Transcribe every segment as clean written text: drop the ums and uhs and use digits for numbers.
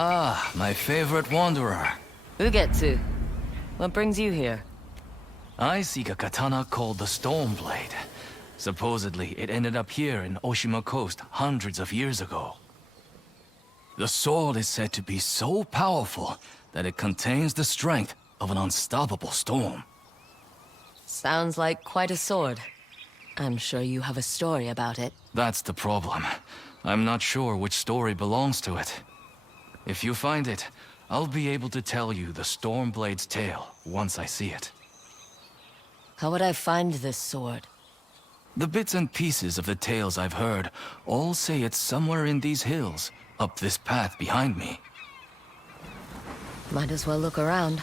Ah, my favorite wanderer. Ugetsu, what brings you here? I seek a katana called the Stormblade. Supposedly, it ended up here in Oshima Coast hundreds of years ago. The sword is said to be so powerful that it contains the strength of an unstoppable storm. Sounds like quite a sword. I'm sure you have a story about it. That's the problem. I'm not sure which story belongs to it. If you find it, I'll be able to tell you the Stormblade's tale once I see it. How would I find this sword? The bits and pieces of the tales I've heard all say it's somewhere in these hills, up this path behind me. Might as well look around.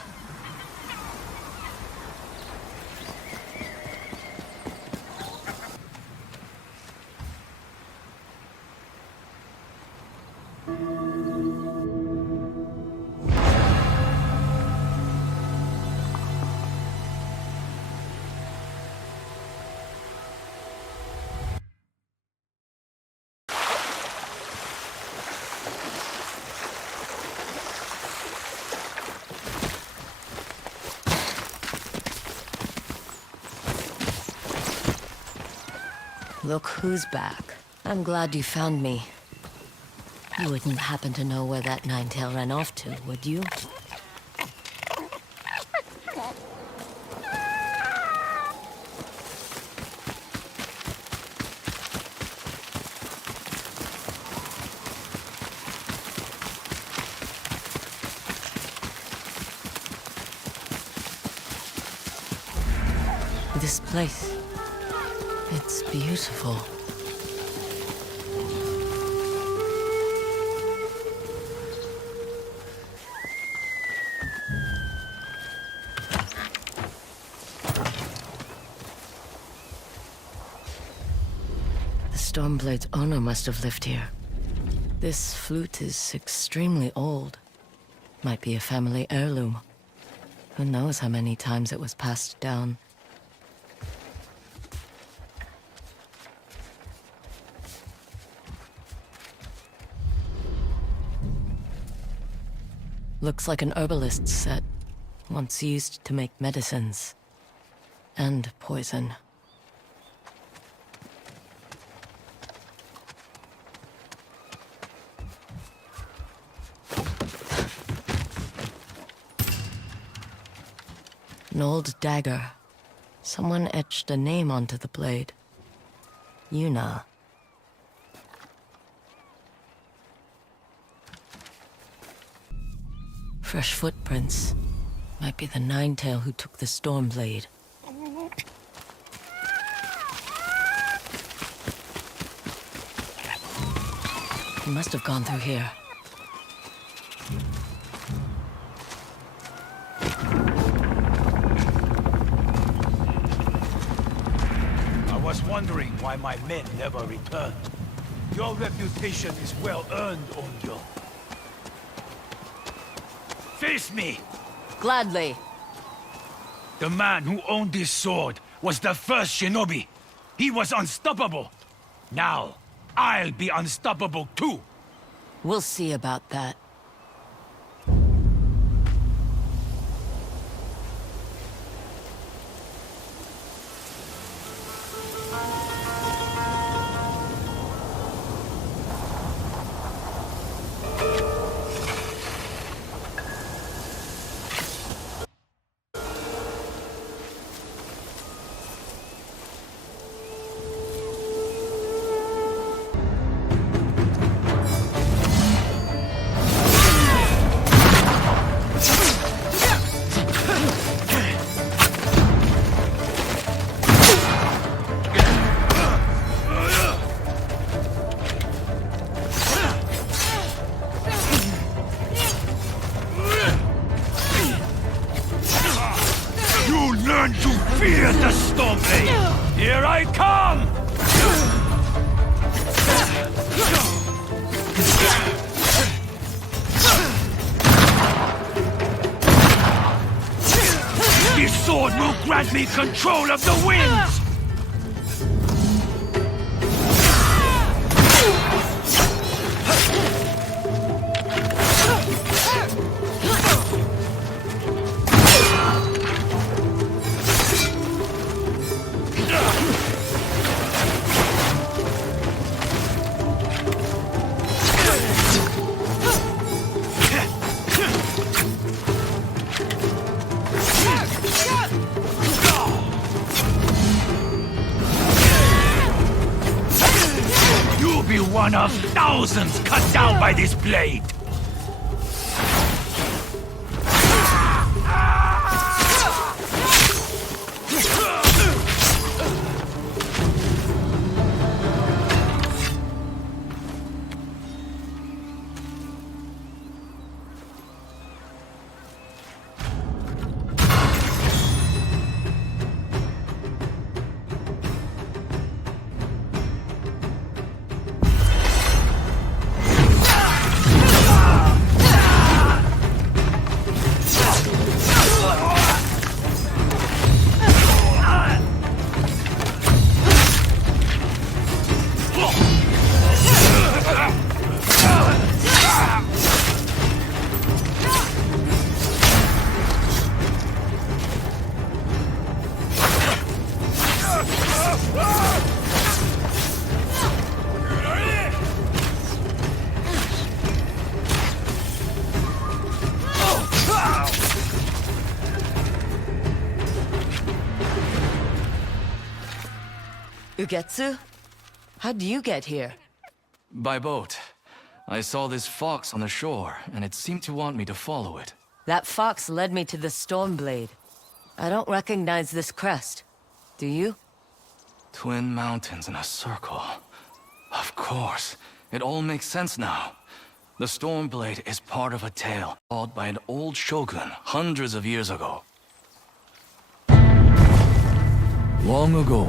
Look who's back. I'm glad you found me. You wouldn't happen to know where that nine-tail ran off to, would you? This place... it's beautiful. The Stormblade's owner must have lived here. This flute is extremely old. Might be a family heirloom. Who knows how many times it was passed down. Looks like an herbalist's set, once used to make medicines. And poison. An old dagger. Someone etched a name onto the blade. Yuna. Fresh footprints. Might be the Ninetail who took the Stormblade. He must have gone through here. I was wondering why my men never returned. Your reputation is well earned, Onyo. Face me! Gladly. The man who owned this sword was the first shinobi. He was unstoppable. Now, I'll be unstoppable too. We'll see about that. Learn to fear the Stormblade! Here I come! This sword will grant me control of the winds! one of thousands cut down by this blade! Ugetsu? How'd you get here? By boat. I saw this fox on the shore, and it seemed to want me to follow it. That fox led me to the Stormblade. I don't recognize this crest. Do you? Twin mountains in a circle. Of course. It all makes sense now. The Stormblade is part of a tale told by an old shogun hundreds of years ago. Long ago,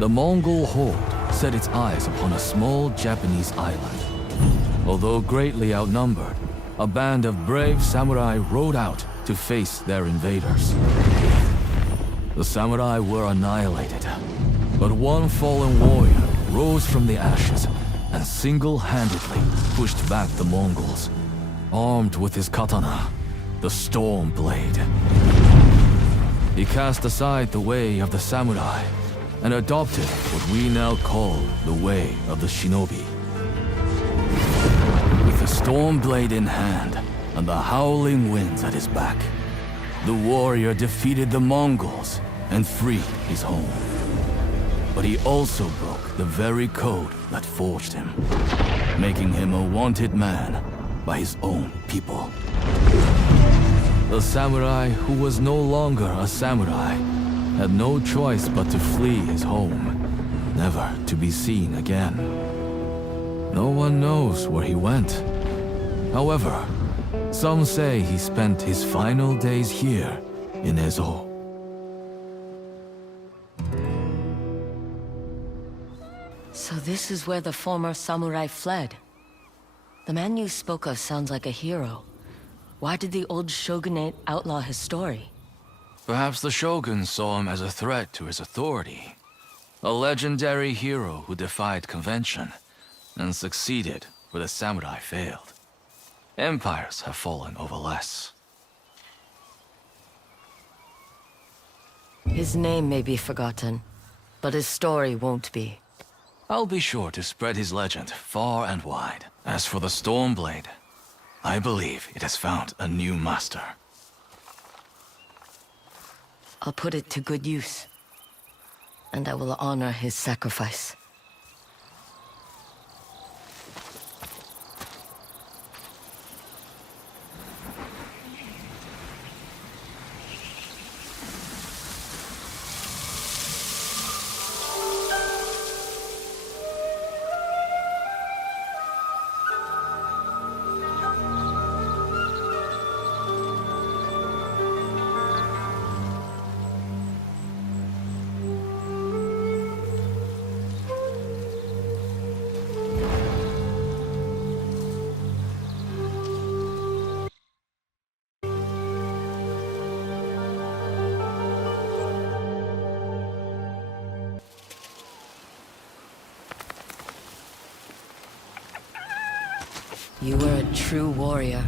the Mongol horde set its eyes upon a small Japanese island. Although greatly outnumbered, a band of brave samurai rode out to face their invaders. The samurai were annihilated, but one fallen warrior rose from the ashes and single-handedly pushed back the Mongols, armed with his katana, the Stormblade. He cast aside the way of the samurai and adopted what we now call the way of the shinobi. With the Stormblade in hand and the howling winds at his back, the warrior defeated the Mongols and freed his home. But he also broke the very code that forged him, making him a wanted man by his own people. The samurai who was no longer a samurai had no choice but to flee his home, never to be seen again. No one knows where he went. However, some say he spent his final days here in Ezo. So this is where the former samurai fled. The man you spoke of sounds like a hero. Why did the old shogunate outlaw his story? Perhaps the shogun saw him as a threat to his authority. A legendary hero who defied convention and succeeded where the samurai failed. Empires have fallen over less. His name may be forgotten, but his story won't be. I'll be sure to spread his legend far and wide. As for the Stormblade, I believe it has found a new master. I'll put it to good use, and I will honor his sacrifice. You were a true warrior.